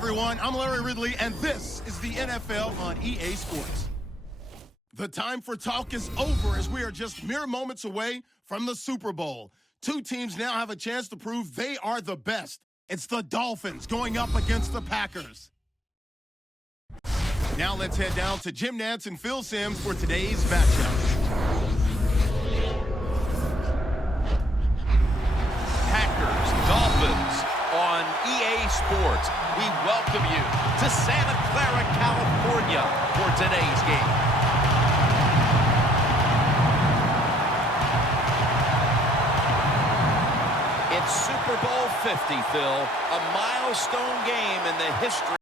everyone? I'm Larry Ridley, and this is the NFL on EA Sports. The time for talk is over as we are just mere moments away from the Super Bowl. Two teams now have a chance to prove they are the best. It's the Dolphins going up against the Packers. Now let's head down to Jim Nantz and Phil Simms for today's matchup. Packers, Dolphins on EA Sports. We welcome you to Santa Clara, California for today's game. It's Super Bowl 50, Phil, a milestone game in the history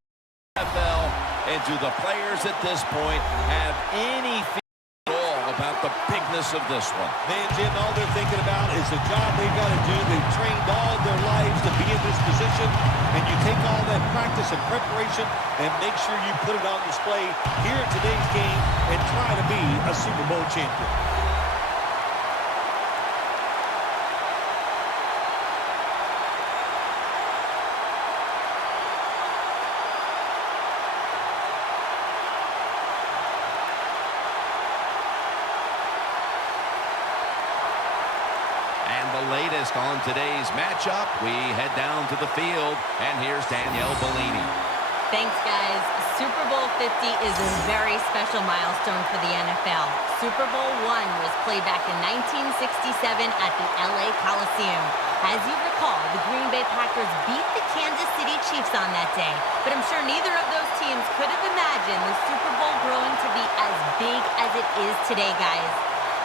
of the NFL. And do the players at this point have any feeling at all about the bigness of this one? Man, Jim, all they're thinking about is the job they've got to do. They've trained all their lives to be in this position, and you take all that practice and preparation and make sure you put it on display here in today's game and try to be a Super Bowl champion. Latest on today's matchup, we head down to the field, and here's Danielle Bellini. Thanks, guys. Super Bowl 50 is a very special milestone for the NFL. Super Bowl I was played back in 1967 at the LA Coliseum. As you recall, the Green Bay Packers beat the Kansas City Chiefs on that day, but I'm sure neither of those teams could have imagined the Super Bowl growing to be as big as it is today, guys.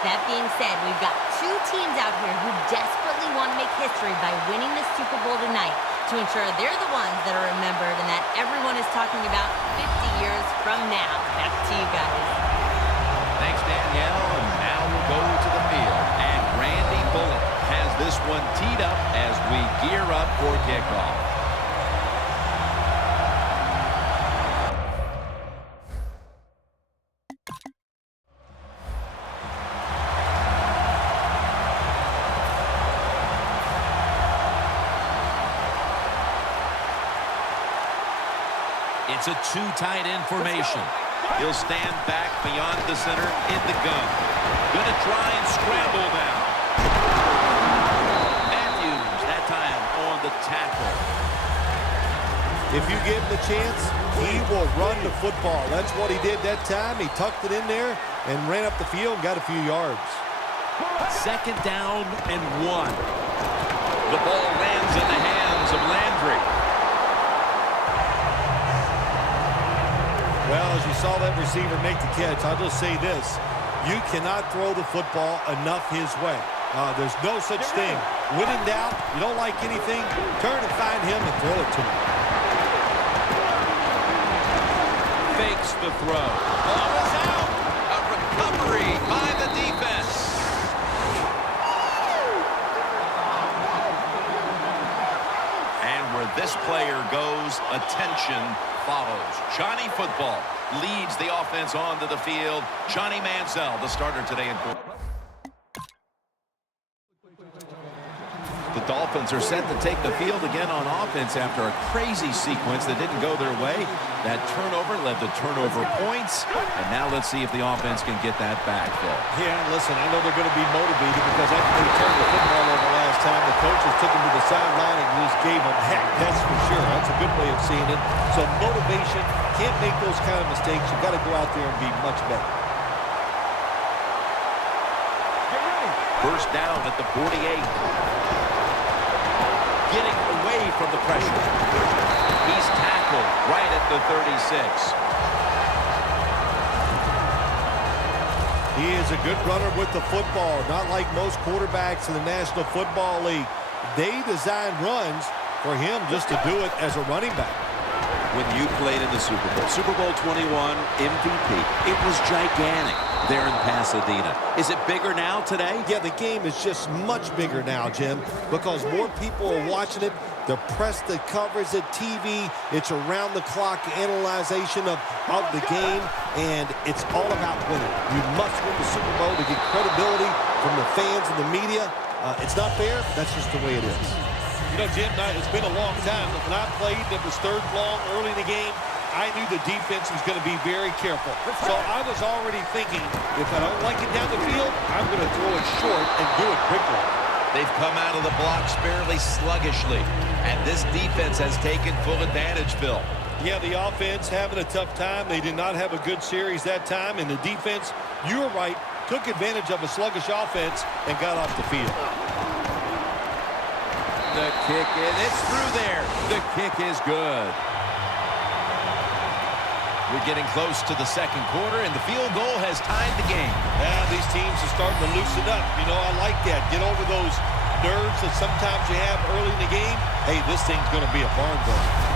That being said, we've got two teams out here who desperately want to make history by winning the Super Bowl tonight to ensure they're the ones that are remembered and that everyone is talking about 50 years from now. Back to you guys. Thanks, Danielle. And now we'll go to the field. And Randy Bullock has this one teed up as we gear up for kickoff. It's a two tight end formation. He'll stand back beyond the center in the gun. Gonna try and scramble now. Matthews, that time on the tackle. If you give him the chance, he will run the football. That's what he did that time. He tucked it in there and ran up the field and got a few yards. Second down and 1. The ball lands in the hands of Landry. Well, as you saw that receiver make the catch, I'll just say this. You cannot throw the football enough his way. There's no such thing. When in doubt, you don't like anything, turn and find him and throw it to him. Fakes the throw. Ball is out. A recovery by the defense. And where this player goes, attention follows. Johnny Football leads the offense onto the field. Johnny Manziel, the starter today in court. The Dolphins are set to take the field again on offense after a crazy sequence that didn't go their way. That turnover led to turnover points. And now let's see if the offense can get that back, Phil. Yeah, listen, I know they're going to be motivated because after they turned the football over last time, the coaches took them to the sideline and just gave them heck, that's for sure. That's a good way of seeing it. So motivation, can't make those kind of mistakes. You've got to go out there and be much better. First down at the 48. Getting away from the pressure. He's tackled right at the 36. He is a good runner with the football, not like most quarterbacks in the National Football League. They design runs for him just to do it as a running back. When you played in the Super Bowl 21 MVP, it was gigantic there in Pasadena. Is it bigger now today? Yeah, the game is just much bigger now, Jim, because more people are watching it. The press that covers it, TV, it's around-the-clock analyzation of the game, and it's all about winning. You must win the Super Bowl to get credibility from the fans and the media. It's not fair. That's just the way it is. You know, Jim, it's been a long time. When I played, it was third long early in the game. I knew the defense was going to be very careful. So I was already thinking, if I don't like it down the field, I'm going to throw it short and do it quickly. They've come out of the blocks fairly sluggishly, and this defense has taken full advantage, Phil. Yeah, the offense having a tough time. They did not have a good series that time, and the defense, you were right, took advantage of a sluggish offense and got off the field. The kick is, it's through there. The kick is good. We're getting close to the second quarter, and the field goal has tied the game. Yeah, these teams are starting to loosen up. You know, I like that. Get over those nerves that sometimes you have early in the game. Hey, this thing's going to be a barn burner.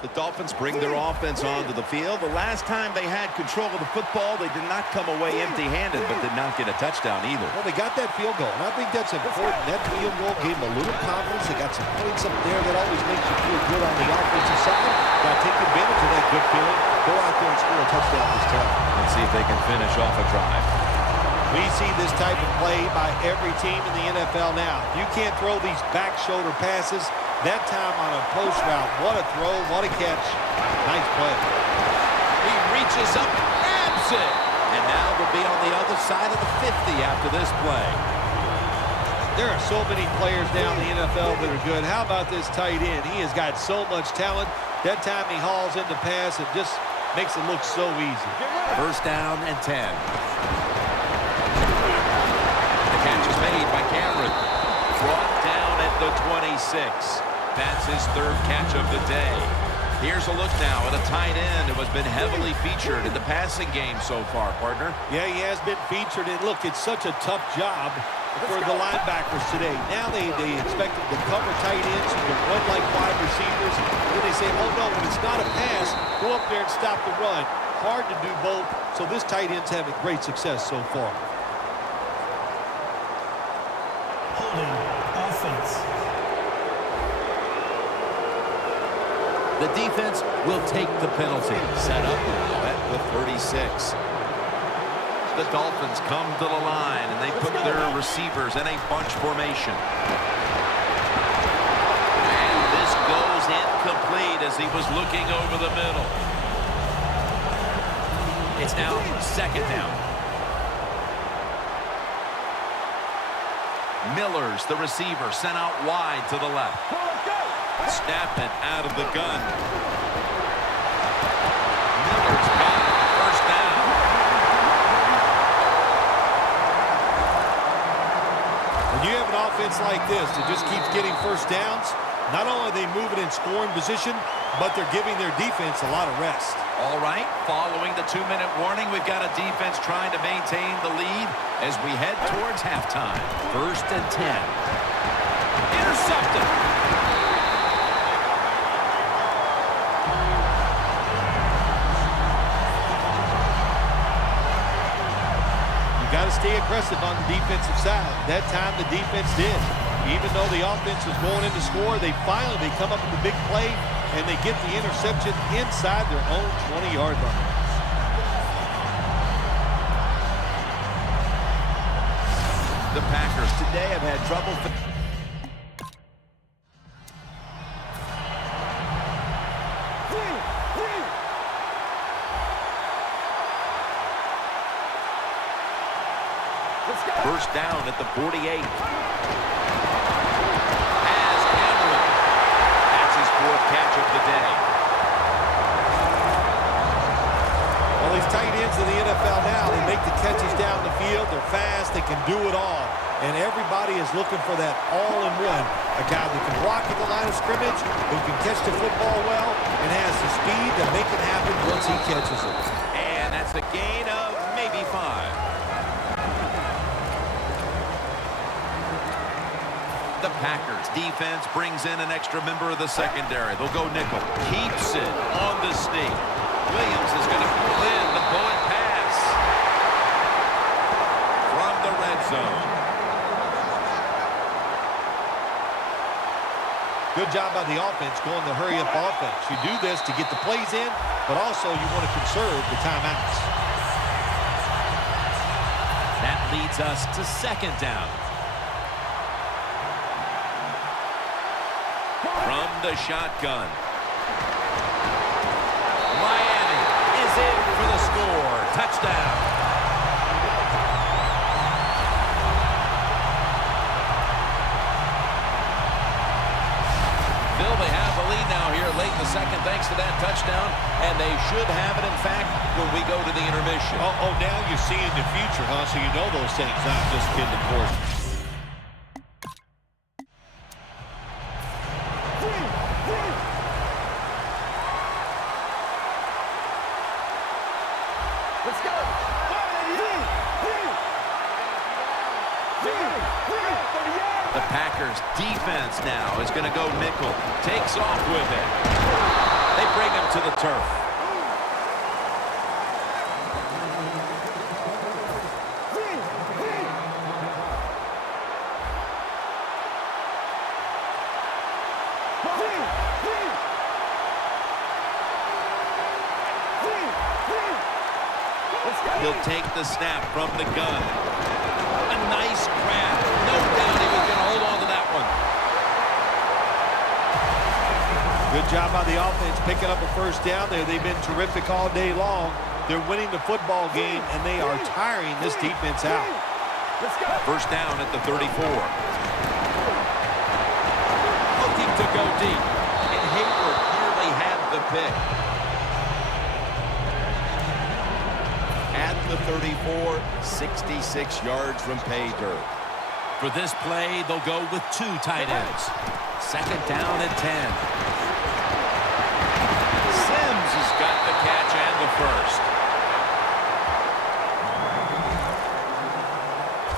The Dolphins bring their offense onto the field. The last time they had control of the football, they did not come away empty-handed, but did not get a touchdown either. Well, they got that field goal, and I think that's important. That field goal gave them a little confidence. They got some points up there that always makes you feel good on the offensive side. Got to take advantage of that good feeling. Go out there and score a touchdown this time. Let's see if they can finish off a drive. We see this type of play by every team in the NFL now. You can't throw these back shoulder passes. That time on a post route, what a throw, what a catch. Nice play. He reaches up, grabs it. And now they'll be on the other side of the 50 after this play. There are so many players now in the NFL that are good. How about this tight end? He has got so much talent. That time he hauls in the pass, it just makes it look so easy. First down and 10. The catch is made by Cameron. Brought down at the 26. That's his third catch of the day. Here's a look now at a tight end who has been heavily featured in the passing game so far, partner. Yeah, he has been featured. And look, it's such a tough job for the linebackers today. Now they expect them to cover tight ends who can run like wide receivers. Then they say, oh no, when it's not a pass, go up there and stop the run. Hard to do both, so this tight end's having great success so far. Holding offense. The defense will take the penalty. Set up now at the 36. The Dolphins come to the line, and they put their receivers in a bunch formation. And this goes incomplete as he was looking over the middle. It's now second down. Miller's the receiver, sent out wide to the left. Snapping out of the gun. Miller's got it. First down. When you have an offense like this that just keeps getting first downs, not only are they moving in scoring position, but they're giving their defense a lot of rest. All right, following the 2-minute warning, we've got a defense trying to maintain the lead as we head towards halftime. First and 10. Intercepted. Got to stay aggressive on the defensive side. That time the defense did. Even though the offense was going in to score, they come up with the big play, and they get the interception inside their own 20-yard line. The Packers today have had trouble. First down at the 48. Has Cameron. That's his fourth catch of the day. Well, these tight ends in the NFL now, they make the catches down the field. They're fast. They can do it all. And everybody is looking for that all-in-one. A guy that can block at the line of scrimmage, who can catch the football well, and has the speed to make it happen once he catches it. And that's a gain of maybe 5. The Packers defense brings in an extra member of the secondary. They'll go nickel. Keeps it on the sneak. Williams is going to pull in the bullet pass from the red zone. Good job by the offense going the hurry-up offense. You do this to get the plays in, but also you want to conserve the timeouts. leads us to second down. From the shotgun. Miami is in for the score. Touchdown. Phil, they have the lead now here late in the second thanks to that touchdown, and they should have it, in fact, when we go to the intermission. Oh, now you're seeing the future, huh? So you know those things, not just in the course. Let's go. The Packers defense now is going to go nickel. Takes off with it. They bring him to the turf. He'll take the snap from the gun. A nice grab. No doubt he was going to hold on to that one. Good job by the offense picking up a first down there. They've been terrific all day long. They're winning the football game, and they are tiring this defense out. First down at the 34. Looking to go deep. And Hayward nearly had the pick. At the 34, 66 yards from pay dirt. For this play, they'll go with two tight ends. Second down and 10. Sims has got the catch and the first.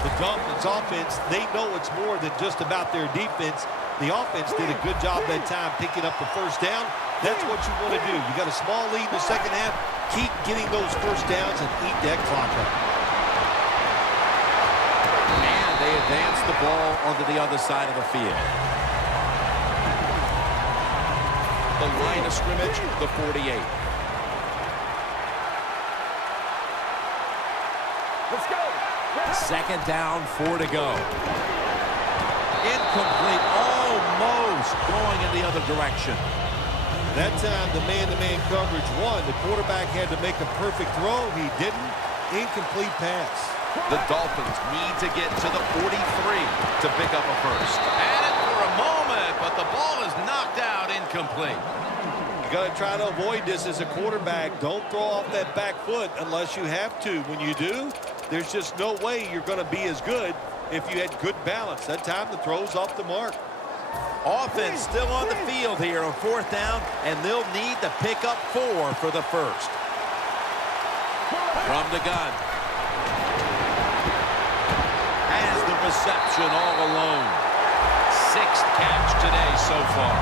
The Dolphins offense, they know it's more than just about their defense. The offense did a good job that time picking up the first down. That's what you want to do. You got a small lead in the second half. Keep getting those first downs and eat that clock up. And they advance the ball onto the other side of the field. The line of scrimmage, the 48. Let's go. Second down, 4 to go. Incomplete, almost going in the other direction. That time, the man-to-man coverage won. The quarterback had to make a perfect throw. He didn't. Incomplete pass. The Dolphins need to get to the 43 to pick up a first. Had it for a moment, but the ball is knocked out, incomplete. You got to try to avoid this as a quarterback. Don't throw off that back foot unless you have to. When you do, there's just no way you're going to be as good if you had good balance. That time, the throw's off the mark. Offense still on the field here on fourth down, and they'll need to pick up 4 for the first. From the gun. Has the reception all alone. 6th catch today so far.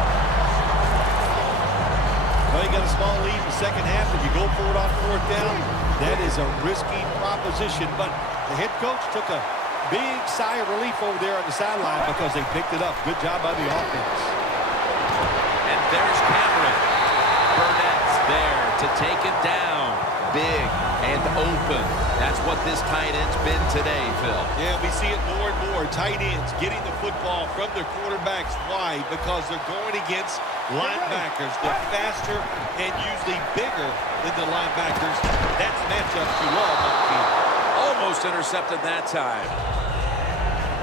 Well, you got a small lead in the second half. If you go for it on fourth down, that is a risky proposition. But the head coach took a big sigh of relief over there on the sideline because they picked it up. Good job by the offense. And there's Cameron. Burnett's there to take it down. Big and open. That's what this tight end's been today, Phil. Yeah, we see it more and more. Tight ends getting the football from their quarterbacks. Why? Because they're going against linebackers. They're faster and usually bigger than the linebackers. That's matchups you love on the field. Almost intercepted that time.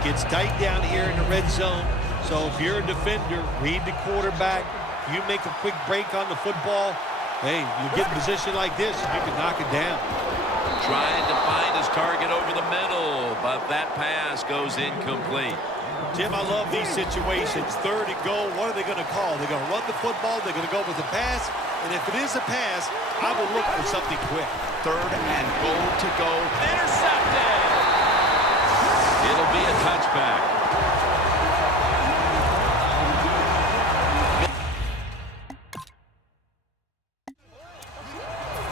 Gets tight down here in the red zone. So if you're a defender, read the quarterback. You make a quick break on the football. Hey, you get in a position like this, you can knock it down. Trying to find his target over the middle, but that pass goes incomplete. Jim, I love these situations. 3rd and goal, what are they going to call? They're going to run the football, they're going to go with the pass, and if it is a pass, I will look for something quick. 3rd and goal to go. Intercepted! It'll be a touchback.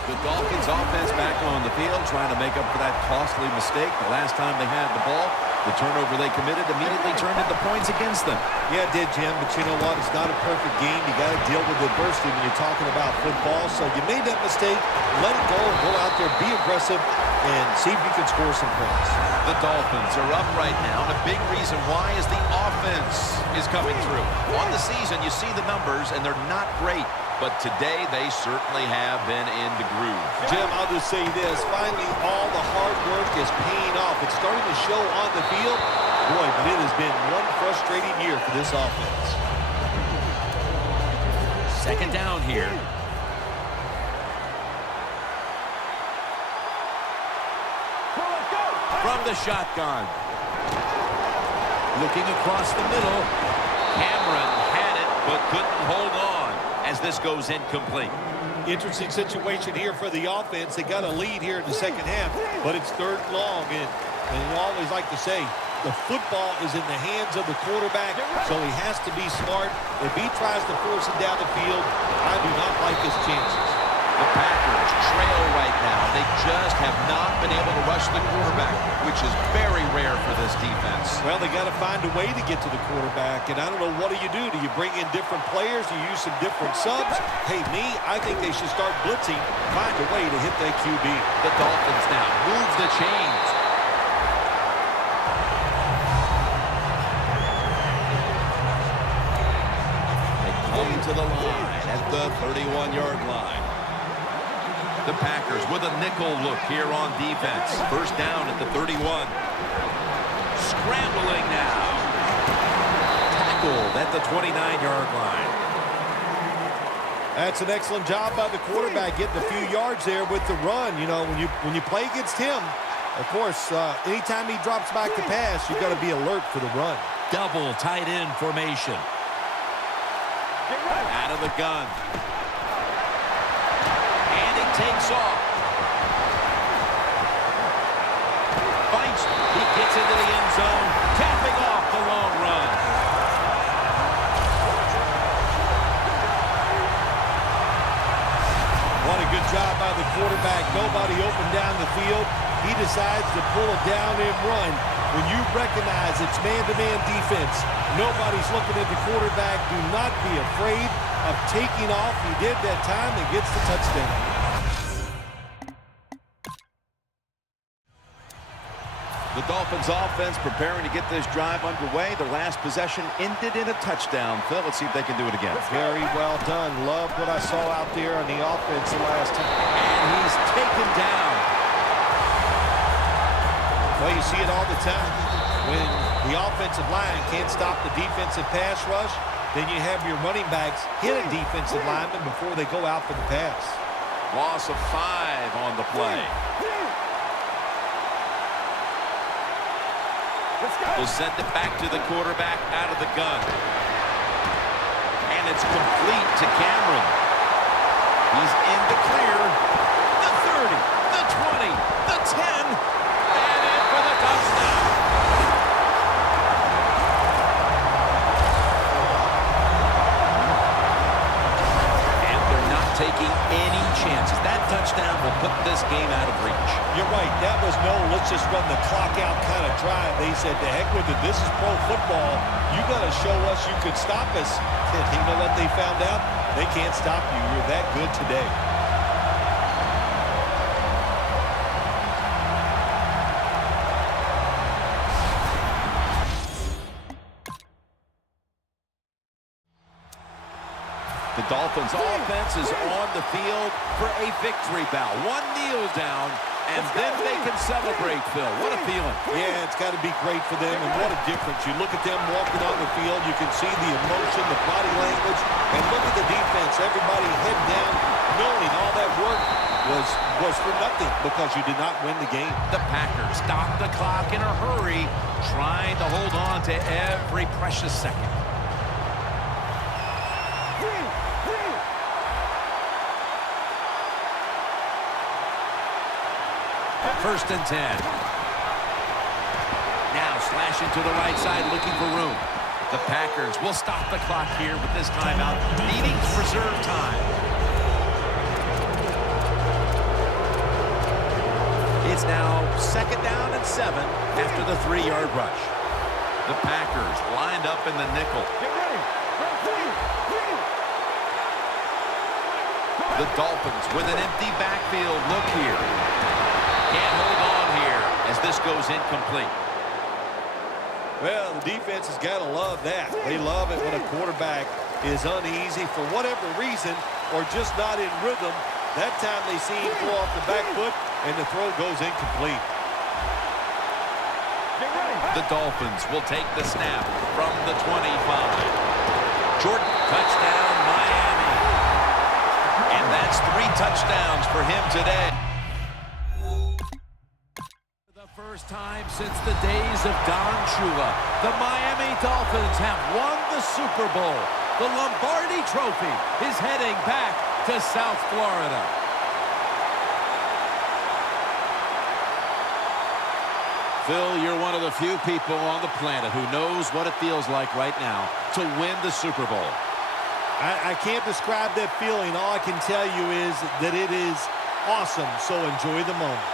The Dolphins offense back on the field trying to make up for that costly mistake the last time they had the ball. The turnover they committed immediately turned into points against them. Yeah, it did, Jim, but you know what? It's not a perfect game. You got to deal with adversity when you're talking about football. So you made that mistake. Let it go. Go out there, be aggressive, and see if you can score some points. The Dolphins are up right now, and a big reason why is the offense is coming through. On the season, you see the numbers, and they're not great. But today, they certainly have been in the groove. Jim, I'll just say this. Finally, all the hard work is paying off. It's starting to show on the field. Boy, but it has been one frustrating year for this offense. Second down here. From the shotgun. Looking across the middle. Cameron had it, but couldn't hold on as this goes incomplete. Interesting situation here for the offense. They got a lead here in the second half, but it's third and long. And you always like to say, the football is in the hands of the quarterback, so he has to be smart. If he tries to force it down the field, I do not like his chances. The Packers trail right now. They just have not been able to rush the quarterback, which is very rare for this defense. Well, they got to find a way to get to the quarterback, and I don't know, what do? Do you bring in different players? Do you use some different subs? Hey, I think they should start blitzing, find a way to hit that QB. The Dolphins now move the chains. They come to the line at the 31-yard line. The Packers with a nickel look here on defense. First down at the 31. Scrambling now. Tackled at the 29-yard line. That's an excellent job by the quarterback, getting a few yards there with the run. You know, when you play against him, of course, anytime he drops back to pass, you've got to be alert for the run. Double tight end formation. Out of the gun. Takes off. Fights. He gets into the end zone, capping off the long run. What a good job by the quarterback. Nobody open down the field. He decides to pull it down and run. When you recognize it's man-to-man defense, nobody's looking at the quarterback. Do not be afraid of taking off. He did that time and gets the touchdown. The Dolphins offense preparing to get this drive underway. Their last possession ended in a touchdown. Phil, let's see if they can do it again. Very well done. Love what I saw out there on the offense the last time. And he's taken down. Well, you see it all the time. When the offensive line can't stop the defensive pass rush, then you have your running backs hit a defensive lineman before they go out for the pass. Loss of 5 on the play. Will send it back to the quarterback out of the gun. And it's complete to Cameron. He's in the clear. The 30, the 20, the 10, and in for the touchdown. And they're not taking any chances. That touchdown will put this game out of reach. You're right. That was no let's just run the clock out kind of drive. They said, to heck with it. This is pro football. You got to show us you could stop us. And you know what they found out? They can't stop you. You're that good today. The Dolphins offense is on the field for a victory bow. One kneel down, and then they can celebrate, Phil. What a feeling. Yeah, it's got to be great for them, and what a difference. You look at them walking on the field, you can see the emotion, the body language, and look at the defense. Everybody head down, knowing all that work was for nothing because you did not win the game. The Packers stop the clock in a hurry, trying to hold on to every precious second. First and 10. Now slashing to the right side, looking for room. The Packers will stop the clock here with this timeout, needing to preserve time. It's now 2nd down and 7 after the 3-yard rush. The Packers lined up in the nickel. Get ready. The Dolphins with an empty backfield. Look here. Can't hold on here as this goes incomplete. Well, the defense has got to love that. They love it when a quarterback is uneasy for whatever reason or just not in rhythm. That time they see him go off the back foot and the throw goes incomplete. Get ready. The Dolphins will take the snap from the 25. Jordan, touchdown, Miami. And that's 3 touchdowns for him today. The first time since the days of Don Shula, the Miami Dolphins have won the Super Bowl. The Lombardi Trophy is heading back to South Florida. Phil, you're one of the few people on the planet who knows what it feels like right now to win the Super Bowl. I can't describe that feeling. All I can tell you is that it is awesome, so enjoy the moment.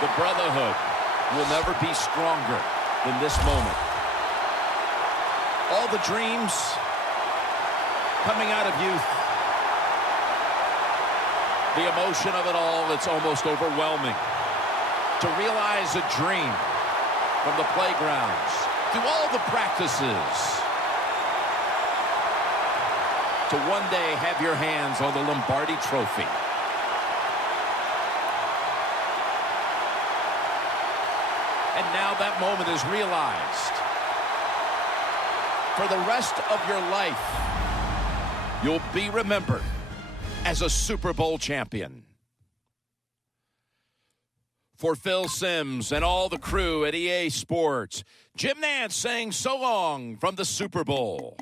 The brotherhood will never be stronger than this moment. All the dreams coming out of youth. The emotion of it all, it's almost overwhelming. To realize a dream from the playgrounds, through all the practices, to one day have your hands on the Lombardi Trophy. And now that moment is realized. For the rest of your life, you'll be remembered as a Super Bowl champion. For Phil Simms and all the crew at EA Sports, Jim Nantz saying so long from the Super Bowl.